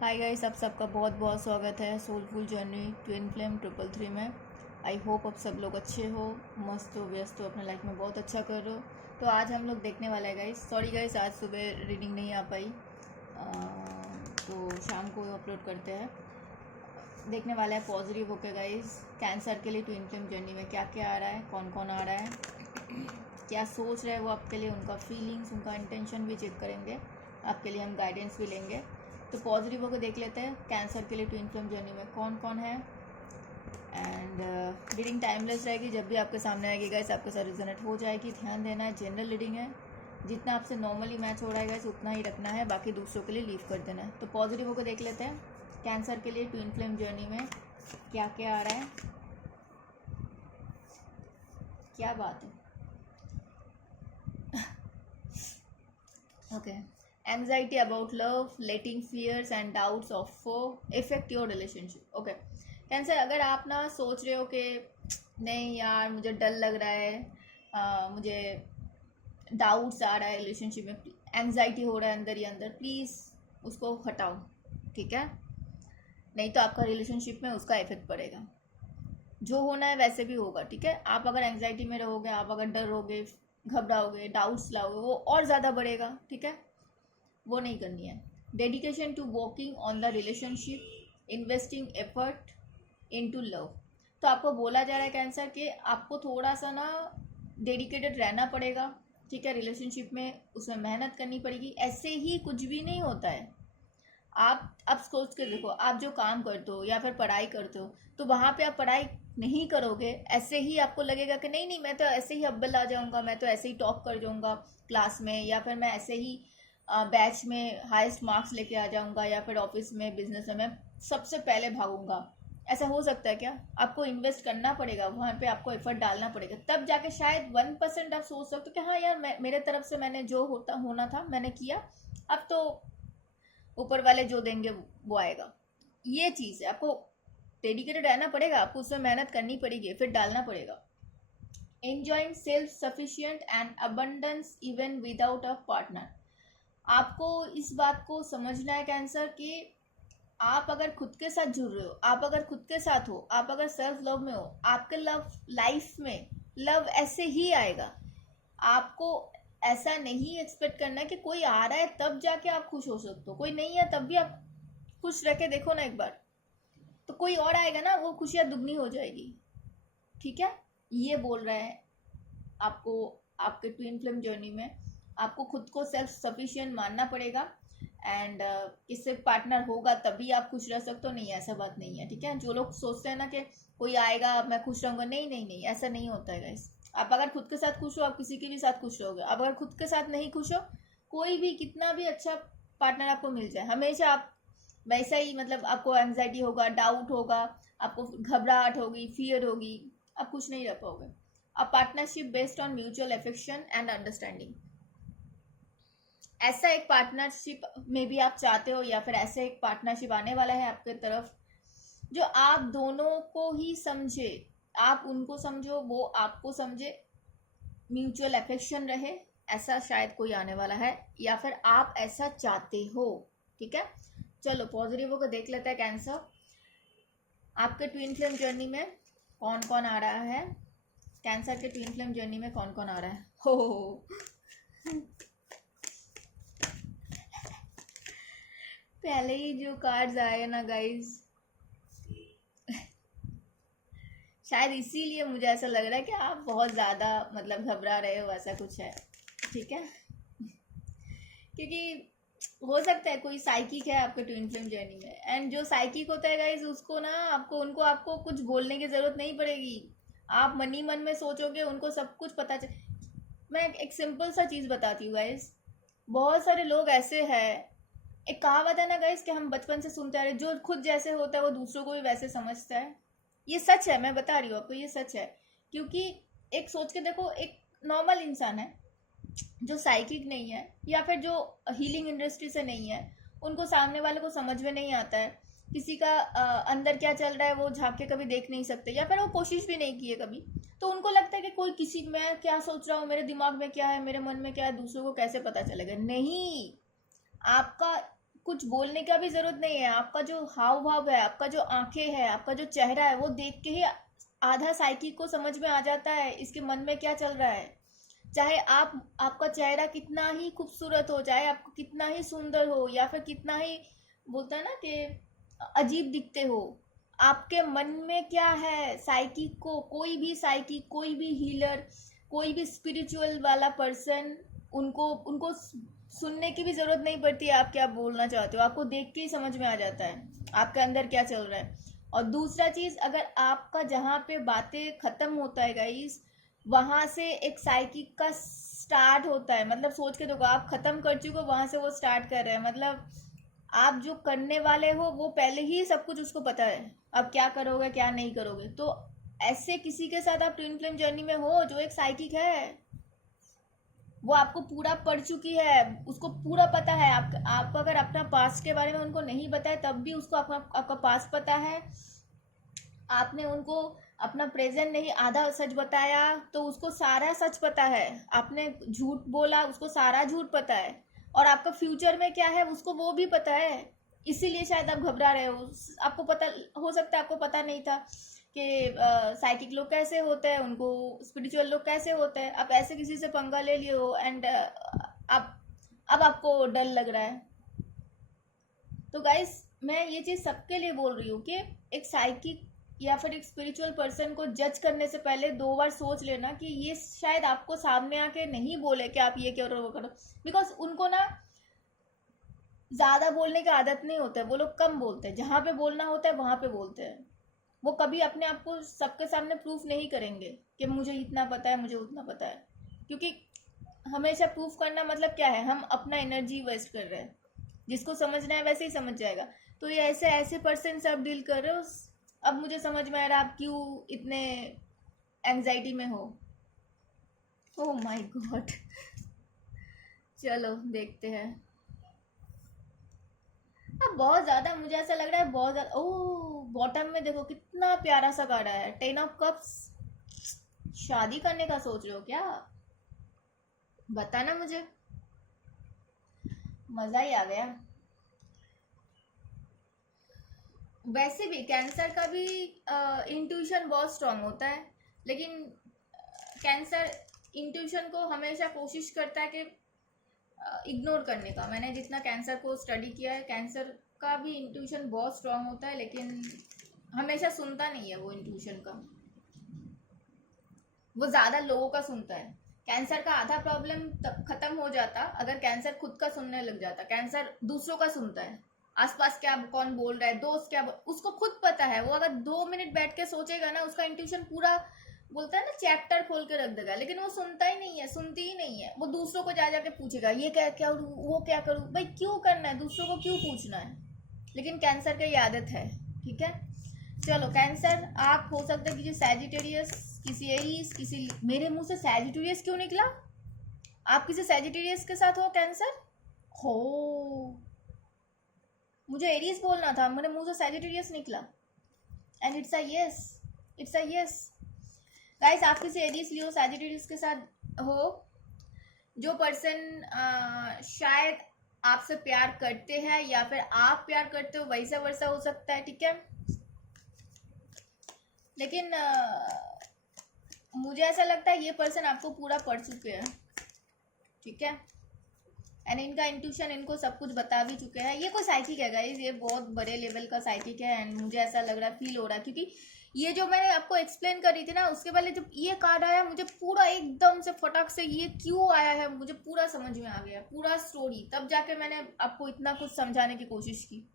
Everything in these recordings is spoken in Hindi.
हाय गाइस, आप सबका बहुत बहुत स्वागत है सोलफुल जर्नी ट्विन फ्लेम 333 में। आई होप आप सब लोग अच्छे हो, मस्त हो, व्यस्त हो, अपने लाइफ में बहुत अच्छा कर रहे हो। तो आज हम लोग देखने वाले हैं गाइस, सॉरी गाइस आज सुबह रीडिंग नहीं आ पाई, तो शाम को अपलोड करते हैं। देखने वाला है पॉजिटिव होके गाइस, कैंसर के लिए ट्विन फ्लेम जर्नी में क्या क्या आ रहा है, कौन कौन आ रहा है, क्या सोच रहे हैं वो आपके लिए, उनका फीलिंग्स, उनका इंटेंशन भी चेक करेंगे, आपके लिए हम गाइडेंस भी लेंगे। तो पॉजिटिव होकर देख लेते हैं कैंसर के लिए ट्विन फ्लेम जर्नी में कौन कौन है। एंड रीडिंग टाइमलेस रहेगी, जब भी आपके सामने आएगी गाइस आपके साथ रिजोनेट हो जाएगी। ध्यान देना है, जनरल रीडिंग है, जितना आपसे नॉर्मली मैच हो रहा है गाइस उतना ही रखना है, बाकी दूसरों के लिए लीव कर देना है। तो पॉजिटिव होकर देख लेते हैं कैंसर के लिए ट्विन फ्लेम जर्नी में क्या क्या आ रहा है, क्या बात है। Okay, anxiety about love, letting fears and doubts of affect your relationship। Okay cancer, अगर आप ना सोच रहे हो कि नहीं यार मुझे डर लग रहा है, मुझे डाउट्स आ रहा है रिलेशनशिप में, एंग्जाइटी हो रहा है अंदर ही अंदर, प्लीज़ उसको हटाओ, ठीक है। नहीं तो आपका रिलेशनशिप में उसका इफेक्ट पड़ेगा, जो होना है वैसे भी होगा, ठीक है। आप अगर एंग्जाइटी में रहोगे, आप अगर डरोगे, घबराओगे, डाउट्स लाओगे, वो और ज़्यादा बढ़ेगा, ठीक है। वो नहीं करनी है। Dedication to working on the relationship, investing effort into love. तो आपको बोला जा रहा है कैंसर कि आपको थोड़ा सा ना डेडिकेटेड रहना पड़ेगा, ठीक है, रिलेशनशिप में, उसमें मेहनत करनी पड़ेगी। ऐसे ही कुछ भी नहीं होता है। आप सोच कर देखो, आप जो काम करते हो या फिर पढ़ाई करते हो, तो वहाँ पे आप पढ़ाई नहीं करोगे, ऐसे ही आपको लगेगा कि नहीं नहीं मैं तो ऐसे ही अव्वल आ जाऊँगा, मैं तो ऐसे ही टॉप कर जाऊँगा क्लास में, या फिर मैं ऐसे ही बैच में हाईएस्ट मार्क्स लेके आ जाऊँगा, या फिर ऑफिस में, बिजनेस में मैं सबसे पहले भागूंगा। ऐसा हो सकता है क्या? आपको इन्वेस्ट करना पड़ेगा, वहाँ पे आपको एफर्ट डालना पड़ेगा, तब जाके शायद 1% आप सोच सकते हो कि हाँ यार मेरे तरफ से मैंने जो होना था मैंने किया, अब तो ऊपर वाले जो देंगे वो आएगा। ये चीज़ है, आपको डेडिकेटेड रहना पड़ेगा, आपको उसमें मेहनत करनी पड़ेगी, फिर डालना पड़ेगा। Enjoying self sufficient and abundance even without a partner. आपको इस बात को समझना है कैंसर कि आप अगर खुद के साथ जुड़ रहे हो, आप अगर खुद के साथ हो, आप अगर सेल्फ लव में हो, आपके लव लाइफ में लव ऐसे ही आएगा। आपको ऐसा नहीं एक्सपेक्ट करना है कि कोई आ रहा है तब जाके आप खुश हो सकते हो, कोई नहीं है तब भी आप खुश रह के देखो ना एक बार, तो कोई और आएगा ना, वो खुशियाँ दुगनी हो जाएगी, ठीक है। ये बोल रहे हैं आपको, आपके ट्विन फ्लेम जर्नी में आपको खुद को सेल्फ सफिशिएंट मानना पड़ेगा। एंड किससे पार्टनर होगा तभी आप खुश रह सकते हो, नहीं ऐसा बात नहीं है, ठीक है। जो लोग सोचते हैं ना कि कोई आएगा मैं खुश रहूँगा, नहीं नहीं नहीं, ऐसा नहीं होता है गाइस। आप अगर खुद के साथ खुश हो, आप किसी के भी साथ खुश रहोगे। आप अगर खुद के साथ नहीं खुश हो, कोई भी कितना भी अच्छा पार्टनर आपको मिल जाए, हमेशा आप वैसा ही, मतलब आपको एंग्जाइटी होगा, डाउट होगा, आपको घबराहट होगी, फियर होगी, आप खुश नहीं रह पाओगे। A partnership based on mutual affection and understanding. ऐसा एक पार्टनरशिप में भी आप चाहते हो, या फिर ऐसे एक पार्टनरशिप आने वाला है आपके तरफ जो आप दोनों को ही समझे, आप उनको समझो, वो आपको समझे, म्यूचुअल अफेक्शन रहे, ऐसा शायद कोई आने वाला है, या फिर आप ऐसा चाहते हो, ठीक है। चलो पॉजिटिव होकर देख लेते हैं कैंसर, आपके ट्विन फ्लेम जर्नी में कौन कौन आ रहा है। कैंसर के ट्विन फ्लेम जर्नी में कौन कौन आ रहा है, हो पहले ही जो कार्ड्स आए ना गाइस, शायद इसीलिए मुझे ऐसा लग रहा है कि आप बहुत ज़्यादा मतलब घबरा रहे हो, ऐसा कुछ है, ठीक है। क्योंकि हो सकता है कोई साइकिक है आपके ट्विन फ्लेम जर्नी में, एंड जो साइकिक होता है गाइस उसको ना आपको कुछ बोलने की ज़रूरत नहीं पड़ेगी। आप मन ही मन में सोचोगे, उनको सब कुछ पता चल। मैं एक सिंपल सा चीज़ बताती हूँ गाइस, बहुत सारे लोग ऐसे हैं, एक कहावत है ना गाइस कि हम बचपन से सुनते आ रहे, जो खुद जैसे होता है वो दूसरों को भी वैसे समझता है। ये सच है, मैं बता रही हूँ आपको, ये सच है। क्योंकि एक सोच के देखो, एक नॉर्मल इंसान है जो साइकिक नहीं है, या फिर जो हीलिंग इंडस्ट्री से नहीं है, उनको सामने वाले को समझ में नहीं आता है, किसी का अंदर क्या चल रहा है वो झांक के कभी देख नहीं सकते, या फिर वो कोशिश भी नहीं की है कभी, तो उनको लगता है कि कोई किसी, मैं क्या सोच रहा हूँ, मेरे दिमाग में क्या है, मेरे मन में क्या है, दूसरों को कैसे पता चलेगा। नहीं, आपका कुछ बोलने का भी जरूरत नहीं है, आपका जो हाव भाव है, आपका जो आंखें है, आपका जो चेहरा है, वो देख के ही आधा साइकिक को समझ में आ जाता है इसके मन में क्या चल रहा है। चाहे आपका चेहरा कितना ही खूबसूरत हो, चाहे आपको कितना ही सुंदर हो, या फिर कितना ही बोलता है ना कि अजीब दिखते हो, आपके मन में क्या है, साइकिक को कोई भी साइकिक, कोई भी हीलर, कोई भी स्पिरिचुअल वाला पर्सन, उनको उनको सुनने की भी जरूरत नहीं पड़ती है आप क्या बोलना चाहते हो, आपको देख के ही समझ में आ जाता है आपके अंदर क्या चल रहा है। और दूसरा चीज, अगर आपका जहाँ पे बातें खत्म होता है गाइस, वहां से एक साइकिक का स्टार्ट होता है। मतलब सोच के देखो, आप खत्म कर चुके हो, वहां से वो स्टार्ट कर रहे हैं। मतलब आप जो करने वाले हो वो पहले ही सब कुछ उसको पता है, अब क्या करोगे क्या नहीं करोगे। तो ऐसे किसी के साथ आप ट्विन फ्लेम जर्नी में हो जो एक साइकिक है, वो आपको पूरा पढ़ चुकी है, उसको पूरा पता है। आप अगर अपना पास्ट के बारे में उनको नहीं बताया तब भी उसको आपका पास्ट पता है। आपने उनको अपना प्रेजेंट नहीं आधा सच बताया तो उसको सारा सच पता है। आपने झूठ बोला, उसको सारा झूठ पता है। और आपका फ्यूचर में क्या है उसको वो भी पता है। इसीलिए शायद आप घबरा रहे हो। आपको पता हो सकता है आपको पता नहीं था कि साइकिक लोग कैसे होते हैं, उनको स्पिरिचुअल लोग कैसे होते हैं। आप ऐसे किसी से पंगा ले लिए हो एंड आप अब आपको डर लग रहा है। तो गाइस, मैं ये चीज़ सबके लिए बोल रही हूँ कि एक साइकिक या फिर एक स्पिरिचुअल पर्सन को जज करने से पहले 2 बार सोच लेना कि ये शायद आपको सामने आके नहीं बोले कि आप ये करो वो करो। बिकॉज उनको ना ज़्यादा बोलने की आदत नहीं होता है, वो लोग कम बोलते हैं। जहाँ पे बोलना होता है वहाँ पे बोलते हैं। वो कभी अपने आप को सबके सामने प्रूफ नहीं करेंगे कि मुझे इतना पता है, मुझे उतना पता है। क्योंकि हमेशा प्रूफ करना मतलब क्या है, हम अपना एनर्जी वेस्ट कर रहे हैं। जिसको समझना है वैसे ही समझ जाएगा। तो ये ऐसे ऐसे पर्सन से आप डील कर रहे हो। अब मुझे समझ में आ रहा है आप क्यों इतने एंजाइटी में हो। Oh my God. चलो देखते हैं। अब बहुत ज़्यादा मुझे ऐसा लग रहा है, बहुत ज़्यादा। ओह, बॉटम में देखो कितना प्यारा सा कार्ड आया है, 10 ऑफ कप्स। शादी करने का सोच रहे हो क्या? बताना मुझे, मज़ा ही आ गया। वैसे भी कैंसर का भी इंट्यूशन बहुत स्ट्रांग होता है, लेकिन कैंसर इंट्यूशन को हमेशा कोशिश करता है कि इग्नोर करने का। मैंने जितना कैंसर को स्टडी किया है, कैंसर का भी इंट्यूशन बहुत स्ट्रांग होता है, लेकिन हमेशा सुनता नहीं है वो इंट्यूशन का। वो ज़्यादा लोगों का सुनता है। कैंसर का आधा प्रॉब्लम तब खत्म हो जाता अगर कैंसर खुद का सुनने लग जाता। कैंसर दूसरों का सुनता है, आसपास क्या कौन बोल रहा है, दोस्त क्या उसको खुद पता है। वो अगर 2 मिनट बैठ के सोचेगा ना, उसका इंट्यूशन पूरा बोलता है ना चैप्टर खोल के रख देगा। लेकिन वो सुनता ही नहीं है, सुनती ही नहीं है। वो दूसरों को जा जाके पूछेगा, ये क्या क्या करूँ, वो क्या करूँ। भाई क्यों करना है, दूसरों को क्यों पूछना है। लेकिन कैंसर की आदत है। ठीक है, चलो कैंसर आप हो सकते हैं किसी सैजिटेरियस, किसी एरीज, किसी। मेरे मुंह से सैजिटेरियस क्यों निकला? आप किसी सैजिटेरियस के साथ हो कैंसर हो? मुझे एरीज बोलना था, मेरे मुंह से सैजिटेरियस निकला। And it's a yes, it's a yes. Guys, आप किसी एरीज लियो सैजिटेरियस के साथ हो, जो पर्सन शायद आपसे प्यार करते हैं या फिर आप प्यार करते हो, वैसा वैसा हो सकता है। ठीक है, लेकिन मुझे ऐसा लगता है ये पर्सन आपको पूरा पढ़ चुके हैं। ठीक है, एंड इनका इंट्यूशन इनको सब कुछ बता भी चुके हैं। ये कोई साइकिक है गाइस, ये बहुत बड़े लेवल का साइकिक है। एंड मुझे ऐसा लग रहा है, फील हो रहा है, क्योंकि ये जो मैंने आपको एक्सप्लेन करी थी ना, उसके पहले जब ये कार्ड आया मुझे पूरा एकदम से फटाक से ये क्यों आया है मुझे पूरा समझ में आ गया, पूरा स्टोरी। तब जाके मैंने आपको इतना कुछ समझाने की कोशिश की।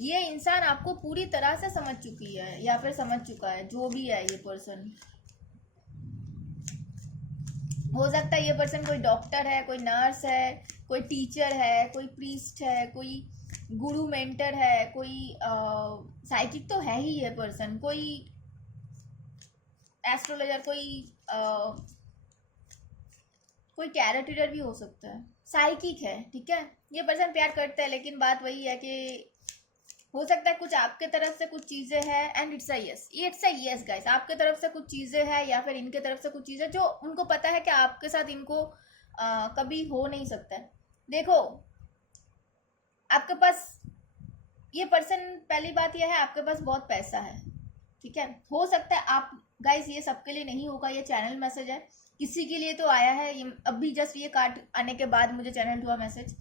ये इंसान आपको पूरी तरह से समझ चुकी है या फिर समझ चुका है, जो भी है ये पर्सन। हो सकता है ये पर्सन कोई डॉक्टर है, कोई नर्स है, कोई टीचर है, कोई प्रीस्ट है, कोई गुरु मेंटर है, कोई साइकिक तो है ही ये पर्सन, कोई एस्ट्रोलॉजर, कोई टैरो रीडर भी हो सकता है। साइकिक है। ठीक है, ये पर्सन प्यार करता है, लेकिन बात वही है कि हो सकता है कुछ आपके तरफ से कुछ चीज़ें हैं। And it's a yes, it's a yes guys, आपके तरफ से कुछ चीज़ें हैं या फिर इनके तरफ से कुछ चीज़ें जो उनको पता है कि आपके साथ इनको कभी हो नहीं सकता है। देखो, आपके पास ये पर्सन, पहली बात यह है आपके पास बहुत पैसा है, ठीक है। हो सकता है आप गाइस, ये सबके लिए नहीं होगा, ये चैनल मैसेज है, किसी के लिए तो आया है, ये अभी जस्ट ये कार्ड आने के बाद मुझे चैनल हुआ मैसेज।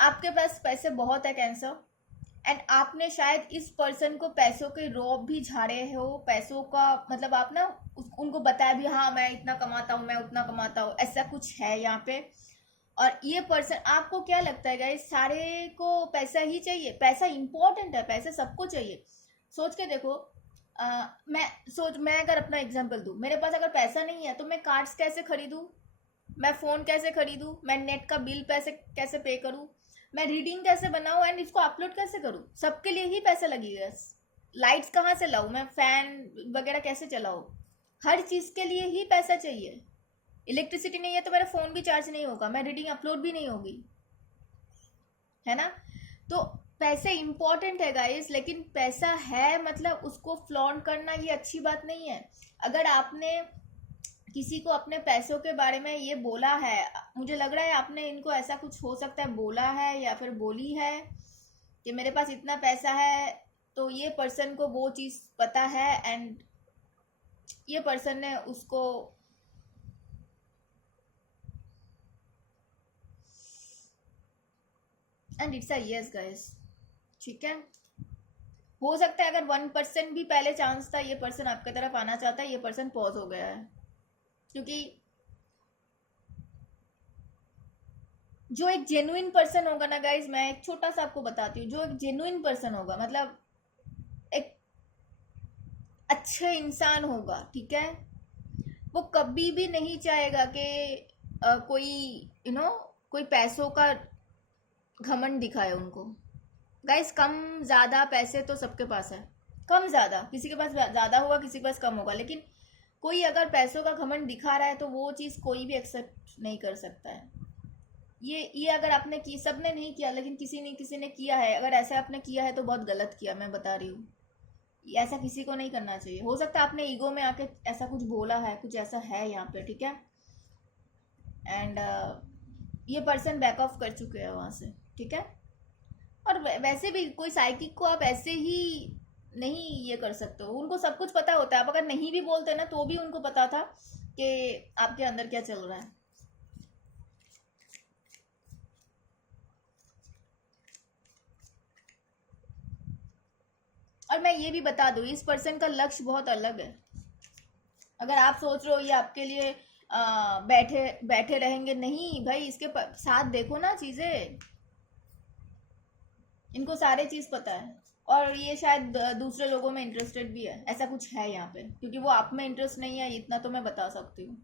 आपके पास पैसे बहुत है कैंसर, एंड आपने शायद इस पर्सन को पैसों के रौब भी झाड़े हो, पैसों का मतलब आप ना उनको बताया भी, हाँ मैं इतना कमाता हूँ, मैं उतना कमाता हूँ, ऐसा कुछ है यहाँ पे। और ये पर्सन, आपको क्या लगता है गाइस, सारे को पैसा ही चाहिए? पैसा इंपॉर्टेंट है, पैसा सबको चाहिए। सोच के देखो, मैं अगर अपना एग्जांपल दूं, मेरे पास अगर पैसा नहीं है तो मैं कार्ड्स कैसे खरीदूं, मैं फ़ोन कैसे खरीदूं, मैं नेट का बिल पैसे कैसे पे करूं, मैं रीडिंग कैसे बनाऊं एंड इसको अपलोड कैसे करूं? सबके लिए ही पैसा लगेगा। लाइट्स कहाँ से लाऊं, मैं फैन वगैरह कैसे चलाऊं? हर चीज़ के लिए ही पैसा चाहिए। इलेक्ट्रिसिटी नहीं है तो मेरा फ़ोन भी चार्ज नहीं होगा, मैं रीडिंग अपलोड भी नहीं होगी, है ना। तो पैसे इंपॉर्टेंट है गाइस, लेकिन पैसा है मतलब उसको फ्लॉन्ट करना ये अच्छी बात नहीं है। अगर आपने किसी को अपने पैसों के बारे में ये बोला है, मुझे लग रहा है आपने इनको ऐसा कुछ हो सकता है बोला है या फिर बोली है कि मेरे पास इतना पैसा है, तो ये पर्सन को वो चीज़ पता है एंड ये पर्सन ने उसको and it's a yes guys, ठीक है। हो सकता है अगर 1% भी पहले चांस था ये पर्सन आपके तरफ आना चाहता है, ये पर्सन पॉज हो गया है, क्योंकि जो एक जेन्युइन पर्सन होगा ना गाइज, मैं एक छोटा सा आपको बताती हूँ, जो एक जेन्युइन पर्सन होगा मतलब एक अच्छे इंसान होगा, ठीक है, वो कभी भी नहीं चाहेगा कि कोई कोई पैसों का घमंड दिखाए उनको। गाइस कम ज़्यादा पैसे तो सबके पास है, कम ज़्यादा, किसी के पास ज़्यादा होगा, किसी के पास कम होगा, लेकिन कोई अगर पैसों का घमंड दिखा रहा है तो वो चीज़ कोई भी एक्सेप्ट नहीं कर सकता है। ये अगर आपने की, सबने नहीं किया लेकिन किसी ने किया है, अगर ऐसा आपने किया है तो बहुत गलत किया, मैं बता रही हूँ। ऐसा किसी को नहीं करना चाहिए। हो सकता है आपने ईगो में आके ऐसा कुछ बोला है, कुछ ऐसा है यहाँ पे, ठीक है। एंड ये पर्सन बैक ऑफ कर चुके हैं वहाँ से, ठीक है। और वैसे भी कोई साइकिक को आप ऐसे ही नहीं ये कर सकते हो, उनको सब कुछ पता होता है। आप अगर नहीं भी बोलते ना तो भी उनको पता था कि आपके अंदर क्या चल रहा है। और मैं ये भी बता दूँ, इस पर्सन का लक्ष्य बहुत अलग है। अगर आप सोच रहे हो ये आपके लिए बैठे बैठे रहेंगे, नहीं भाई, इसके साथ देखो ना चीज़ें, इनको सारे चीज़ पता है। और ये शायद दूसरे लोगों में इंटरेस्टेड भी है, ऐसा कुछ है यहाँ पे, क्योंकि वो आप में इंटरेस्ट नहीं है, इतना तो मैं बता सकती हूँ।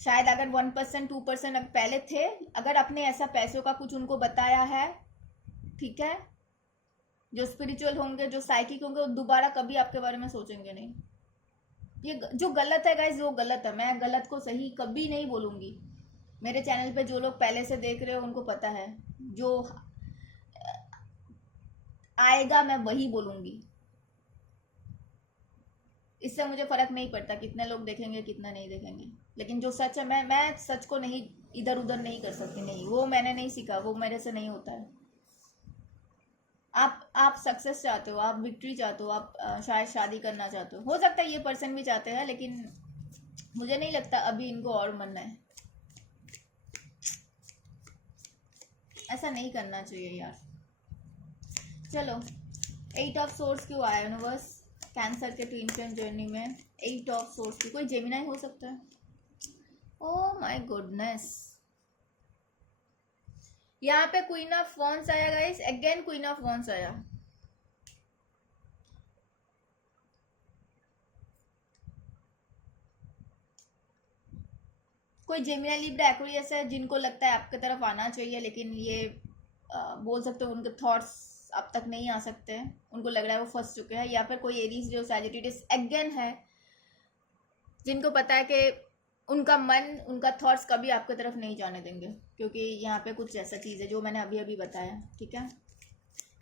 शायद अगर 1% 2% पहले थे, अगर आपने ऐसा पैसों का कुछ उनको बताया है, ठीक है, जो स्पिरिचुअल होंगे, जो साइकिक होंगे, वो दोबारा कभी आपके बारे में सोचेंगे नहीं। ये जो गलत है गाइज, वो गलत है, मैं गलत को सही कभी नहीं बोलूँगी। मेरे चैनल पे जो लोग पहले से देख रहे हो उनको पता है, जो आएगा मैं वही बोलूँगी। इससे मुझे फ़र्क नहीं पड़ता कितने लोग देखेंगे कितना नहीं देखेंगे, लेकिन जो सच है, मैं सच को नहीं इधर उधर नहीं कर सकती, नहीं, वो मैंने नहीं सीखा, वो मेरे से नहीं होता है। आप सक्सेस चाहते हो, आप विक्ट्री चाहते हो, आप शायद शादी करना चाहते हो सकता है ये पर्सन भी चाहते हैं, लेकिन मुझे नहीं लगता अभी इनको और मन है। ऐसा नहीं करना चाहिए यार। चलो, 8 ऑफ सोर्स क्यों आया यूनिवर्स कैंसर के ट्विन फ्लेम जर्नी में? 8 ऑफ सोर्स की, कोई जेमिनाई हो सकता है? ओह माय गुडनेस, यहाँ पे क्वीन ऑफ वॉन्स आया guys, again queen of wands आया। कोई जेमिनी लिब्रा एक्वेरियस है जिनको लगता है आपके तरफ आना चाहिए, लेकिन ये बोल सकते हो उनके थॉट्स अब तक नहीं आ सकते हैं, उनको लग रहा है वो फंस चुके हैं। या फिर कोई एरीज जो सैजिटेरियस अगेन है, जिनको पता है कि उनका मन, उनका थॉट्स कभी आपके तरफ नहीं जाने देंगे, क्योंकि यहाँ पे कुछ ऐसा चीज़ है जो मैंने अभी अभी बताया, ठीक है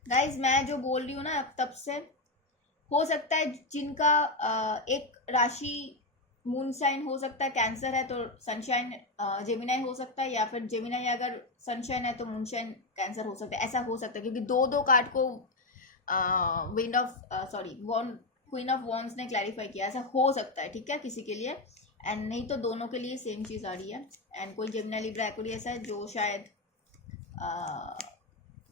गाइज। मैं जो बोल रही हूँ ना तब से, हो सकता है जिनका एक राशि मून साइन हो सकता है, कैंसर है तो सनशाइन जेमिनाई हो सकता है, या फिर जेमिनाई अगर सनशाइन है तो मूनशाइन कैंसर हो सकता है। ऐसा हो सकता है क्योंकि दो दो कार्ड को wind of sorry wand queen of wands ने क्लैरिफाई किया, ऐसा हो सकता है, ठीक है, किसी के लिए, एंड नहीं तो दोनों के लिए सेम चीज़ आ रही है। एंड कोई जेमिनाई लिब्रा एक्वेरियस है जो शायद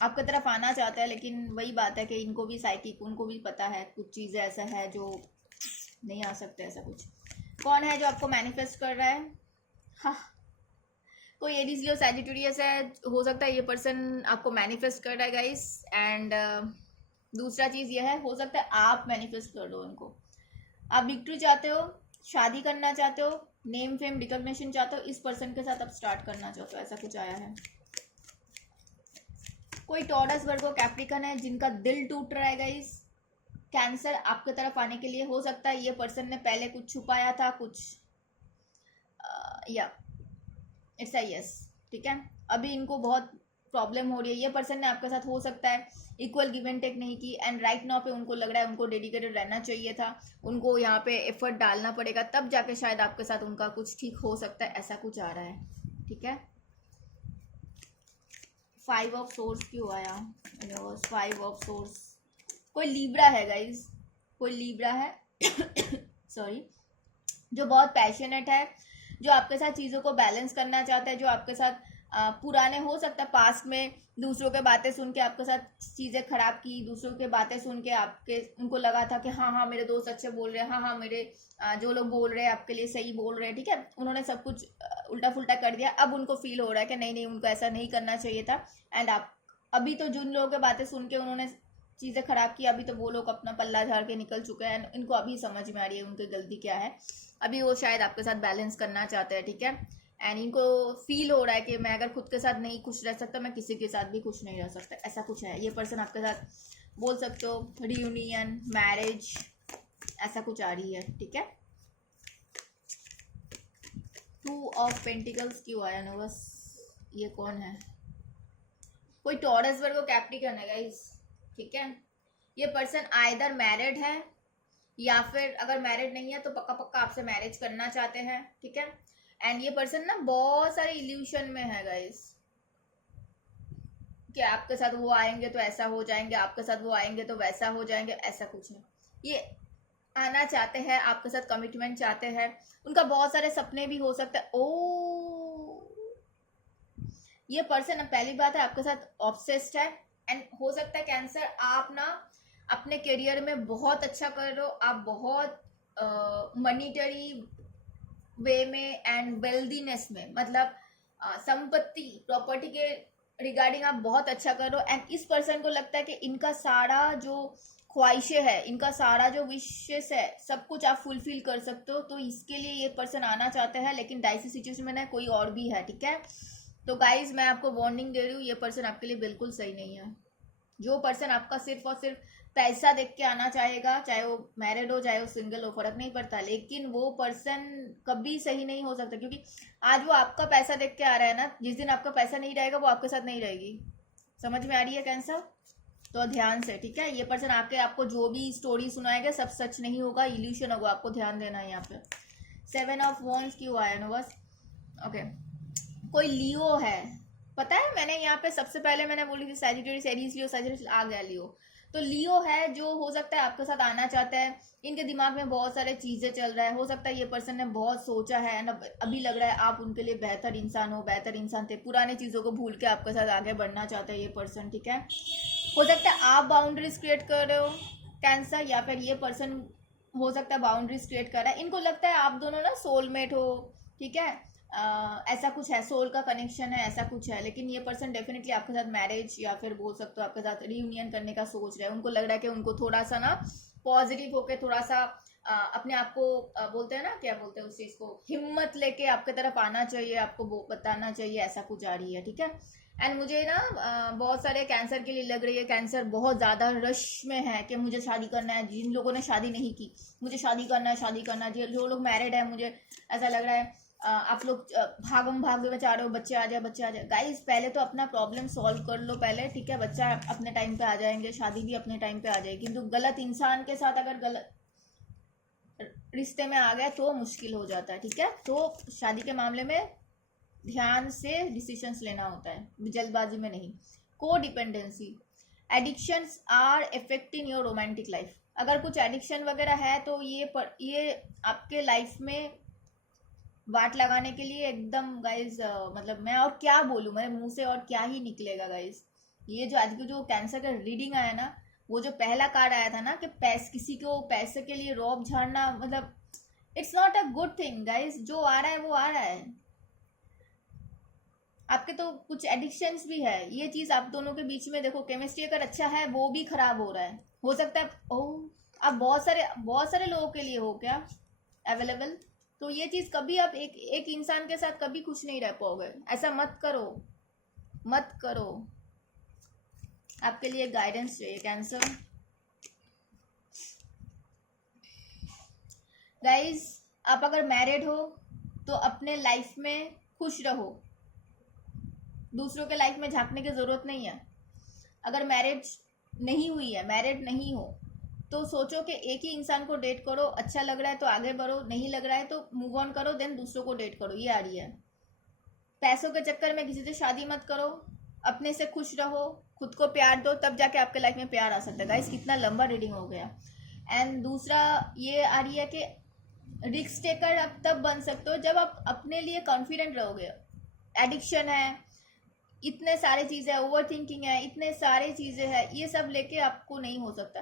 आपकी तरफ आना चाहता है, लेकिन वही बात है कि इनको भी साइकिक, उनको भी पता है कुछ चीज़ें ऐसा है जो नहीं आ सकते। ऐसा कुछ कौन है जो आपको मैनिफेस्ट कर रहा है? हाँ, कोई एरीज लियो सैजिटेरियस है, हो सकता है ये पर्सन आपको मैनिफेस्ट कर रहा है गाइस। एंड दूसरा चीज़ ये है, हो सकता है आप मैनिफेस्ट कर दो उनको। आप विक्ट्री चाहते हो, शादी करना चाहते हो, नेम फेम रिकॉग्निशन चाहते हो, इस पर्सन के साथ आप स्टार्ट करना चाहते हो, ऐसा कुछ आया है। कोई टॉरस, वर्गो, कैप्रिकन है जिनका दिल टूट रहा है गाइस, कैंसर आपके तरफ आने के लिए। हो सकता है ये पर्सन ने पहले कुछ छुपाया था, कुछ या इट्स अ यस, ठीक है। अभी इनको बहुत प्रॉब्लम हो रही है, ये पर्सन ने आपके साथ हो सकता है इक्वल गिव एंड टेक नहीं की, एंड राइट नाउ पे उनको लग रहा है उनको डेडिकेटेड रहना चाहिए था, उनको यहाँ पे एफर्ट डालना पड़ेगा, तब जाके शायद आपके साथ उनका कुछ ठीक हो सकता है, ऐसा कुछ आ रहा है, ठीक है। 5 ऑफ सोर्स क्यों आया? 5 ऑफ सोर्स, कोई लीब्रा है गाइज, कोई लीब्रा है सॉरी, जो बहुत पैशनेट है, जो आपके साथ चीज़ों को बैलेंस करना चाहता है, जो आपके साथ पुराने हो सकता है पास्ट में दूसरों के बातें सुन के आपके साथ चीज़ें खराब की, दूसरों के बातें सुन के आपके उनको लगा था कि हाँ हाँ मेरे दोस्त अच्छे बोल रहे हैं, हाँ हाँ मेरे जो लोग बोल रहे हैं आपके लिए सही बोल रहे हैं, ठीक है, उन्होंने सब कुछ उल्टा फुल्टा कर दिया। अब उनको फील हो रहा है कि नहीं नहीं उनको ऐसा नहीं करना चाहिए था, एंड आप अभी तो जिन लोगों की बातें सुन के उन्होंने चीज़ें खराब की, अभी तो वो लोग अपना पल्ला झाड़ के निकल चुके हैं, इनको अभी समझ में आ रही है उनकी गलती क्या है, अभी वो शायद आपके साथ बैलेंस करना चाहते हैं, ठीक है। एंड इनको फील हो रहा है कि मैं अगर खुद के साथ नहीं खुश रह सकता, मैं किसी के साथ भी खुश नहीं रह सकता, ऐसा कुछ है। ये पर्सन आपके साथ बोल सकते हो रियूनियन, मैरिज, ऐसा कुछ आ रही है, ठीक है। 2 ऑफ पेंटिकल्स क्यों आया ना बस, ये कौन है? कोई टॉरस, वर्गो, कैप्रिकॉर्न है गाइस, ठीक है। ये पर्सन आइदर मैरिड है, या फिर अगर मैरिड नहीं है तो पक्का पक्का आपसे मैरिज करना चाहते हैं, ठीक है। एंड ये पर्सन ना बहुत सारे इल्यूशन में है गाइस, कि आपके साथ वो आएंगे तो ऐसा हो जाएंगे, आपके साथ वो आएंगे तो वैसा हो जाएंगे, ऐसा कुछ है। ये आना चाहते हैं आपके साथ, कमिटमेंट चाहते हैं, उनका बहुत सारे सपने भी हो सकते हैं। ओ, ये पर्सन पहली बात है आपके साथ ऑब्सेस्ड है, एंड हो सकता है कैंसर आप ना अपने करियर में बहुत अच्छा कर रहे हो, आप बहुत मनीटरी वे में एंड वेल्दीनेस में, मतलब संपत्ति प्रॉपर्टी के रिगार्डिंग आप बहुत अच्छा कर रहे हो, एंड इस पर्सन को लगता है कि इनका सारा जो ख्वाहिशें है, इनका सारा जो विशेष है, सब कुछ आप फुलफिल कर सकते हो, तो इसके लिए ये पर्सन आना चाहते हैं, लेकिन डाइसी सिचुएशन में ना कोई और भी है, ठीक है। तो गाइज मैं आपको वार्निंग दे रही हूँ, ये पर्सन आपके लिए बिल्कुल सही नहीं है। जो पर्सन आपका सिर्फ और सिर्फ पैसा देख के आना चाहेगा, चाहे वो मैरिड हो चाहे वो सिंगल हो, फर्क नहीं पड़ता, लेकिन वो पर्सन कभी सही नहीं हो सकता, क्योंकि आज वो आपका पैसा देख के आ रहा है ना, जिस दिन आपका पैसा नहीं रहेगा वो आपके साथ नहीं रहेगी। समझ में आ रही है कैंसर? तो ध्यान से, ठीक है। ये पर्सन आपको जो भी स्टोरी सुनाएगा सब सच नहीं होगा, इल्यूशन होगा, आपको ध्यान देना है यहाँ पे। 7 ऑफ वॉन्ड्स क्यों आया ना बस, ओके। कोई लियो है, पता है मैंने यहाँ पे सबसे पहले मैंने बोली थी सैजिटेरियस, एरीज, लियो, सैजिटेरियस, आ गया लियो। तो लियो है जो हो सकता है आपके साथ आना चाहता है, इनके दिमाग में बहुत सारे चीज़ें चल रहा है, हो सकता है ये पर्सन ने बहुत सोचा है, एंड अभी लग रहा है आप उनके लिए बेहतर इंसान हो, बेहतर इंसान थे, पुराने चीज़ों को भूल के आपके साथ आगे बढ़ना चाहता है ये पर्सन, ठीक है। हो सकता है आप बाउंड्रीज क्रिएट कर रहे हो कैंसर, या फिर ये पर्सन हो सकता है बाउंड्रीज क्रिएट कर रहा है। इनको लगता है आप दोनों ना सोलमेट हो, ठीक है, ऐसा कुछ है, सोल का कनेक्शन है, ऐसा कुछ है, लेकिन ये पर्सन डेफिनेटली आपके साथ मैरिज या फिर बोल सकते हो आपके साथ रियूनियन करने का सोच रहे हैं। उनको लग रहा है कि उनको थोड़ा सा ना पॉजिटिव होके, थोड़ा सा अपने आप को बोलते हैं ना, क्या बोलते हैं उस चीज़ को, हिम्मत लेके आपके तरफ आना चाहिए, आपको बताना चाहिए, ऐसा कुछ आ रही है, ठीक है। एंड मुझे ना बहुत सारे कैंसर के लिए लग रही है, कैंसर बहुत ज़्यादा रश में है कि मुझे शादी करना है। जिन लोगों ने शादी नहीं की, मुझे शादी करना है, शादी करना है। जो लोग मैरिड है, मुझे ऐसा लग रहा है आप लोग भागम भाग में चाह रहे हो बच्चे आ जाए, बच्चे आ जाए। गाइस पहले तो अपना प्रॉब्लम सॉल्व कर लो पहले, ठीक है। बच्चा अपने टाइम पे आ जाएंगे, शादी भी अपने टाइम पे आ जाएगी, किंतु गलत इंसान के साथ अगर गलत रिश्ते में आ गया तो मुश्किल हो जाता है, ठीक है। तो शादी के मामले में ध्यान से डिसीजंस लेना होता है, जल्दबाजी में नहीं। Codependency, addictions are affecting your romantic life. अगर कुछ एडिक्शन वगैरह है तो ये आपके लाइफ में वाट लगाने के लिए एकदम गाइज, मतलब मैं और क्या बोलूँ, मेरे मुंह से और क्या ही निकलेगा गाइज। ये जो आज की जो कैंसर का रीडिंग आया ना, वो जो पहला कार्ड आया था ना कि किसी को पैसे के लिए रौब झाड़ना, मतलब it's not a good thing guys. जो आ रहा है वो आ रहा है। आपके तो कुछ एडिक्शंस भी है, ये चीज आप दोनों के बीच में देखो, केमिस्ट्री अगर अच्छा है वो भी खराब हो रहा है। हो सकता है ओह आप बहुत सारे लोगों के लिए हो क्या अवेलेबल। तो ये चीज कभी आप एक एक इंसान के साथ कभी खुश नहीं रह पाओगे। ऐसा मत करो, मत करो। आपके लिए गाइडेंस चाहिए कैंसर। गाइज, आप अगर मैरिड हो तो अपने लाइफ में खुश रहो, दूसरों के लाइफ में झांकने की जरूरत नहीं है। अगर मैरिज नहीं हुई है, मैरिड नहीं हो, तो सोचो कि एक ही इंसान को डेट करो, अच्छा लग रहा है तो आगे बढ़ो, नहीं लग रहा है तो मूव ऑन करो, देन दूसरों को डेट करो। ये आ रही है। पैसों के चक्कर में किसी से शादी मत करो, अपने से खुश रहो, खुद को प्यार दो, तब जाके आपके लाइफ में प्यार आ सकता है। गाइस कितना लंबा रीडिंग हो गया। एंड दूसरा ये आ रही है कि रिस्क टेकर आप तब बन सकते हो जब आप अपने लिए कॉन्फिडेंट रहोगे। एडिक्शन है, इतने सारे चीजें है, ओवर थिंकिंग है, इतने सारे चीजें हैं, ये सब लेके आपको नहीं हो सकता।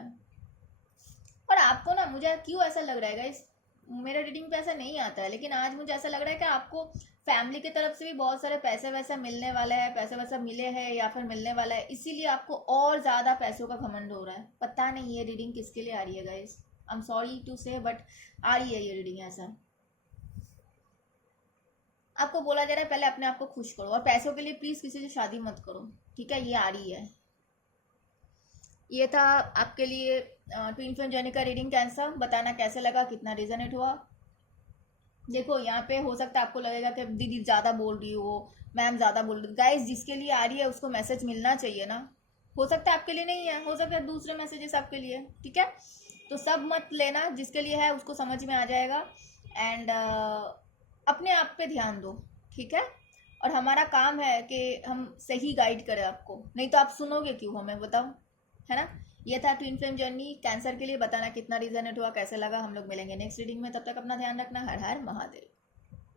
और आपको ना, मुझे क्यों ऐसा लग रहा है गाइस, मेरे रीडिंग पे ऐसा नहीं आता है, लेकिन आज मुझे ऐसा लग रहा है कि आपको फैमिली की तरफ से भी बहुत सारे पैसे वैसा मिलने वाला है, पैसे वैसा मिले हैं या फिर मिलने वाला है, इसीलिए आपको और ज्यादा पैसों का घमंड हो रहा है। पता नहीं ये रीडिंग किसके लिए आ रही है guys, I am sorry to say, but आ रही है ये रीडिंग ऐसा। आपको बोला जा रहा है पहले अपने आप को खुश करो, और पैसों के लिए प्लीज किसी से शादी मत करो, ठीक है। ये आ रही है। ये था आपके लिए ट्विन फ्लेम जर्नी का रीडिंग। कैंसर, बताना कैसे लगा, कितना रिजनेट हुआ। देखो यहाँ पे हो सकता है आपको लगेगा कि दीदी ज़्यादा बोल रही हो, मैम ज़्यादा बोल रही। गाइस जिसके लिए आ रही है उसको मैसेज मिलना चाहिए ना। हो सकता है आपके लिए नहीं है, हो सकता है दूसरे मैसेजेस आपके लिए, ठीक है। तो सब मत लेना, जिसके लिए है उसको समझ में आ जाएगा। एंड अपने आप पे ध्यान दो, ठीक है। और हमारा काम है कि हम सही गाइड करें आपको, नहीं तो आप सुनोगे क्यों हमें, बताओ, है ना। ये था ट्विन फ्लेम जर्नी कैंसर के लिए। बताना कितना रिजनेट हुआ, कैसे लगा। हम लोग मिलेंगे नेक्स्ट रीडिंग में, तब तक अपना ध्यान रखना। हर हर महादेव।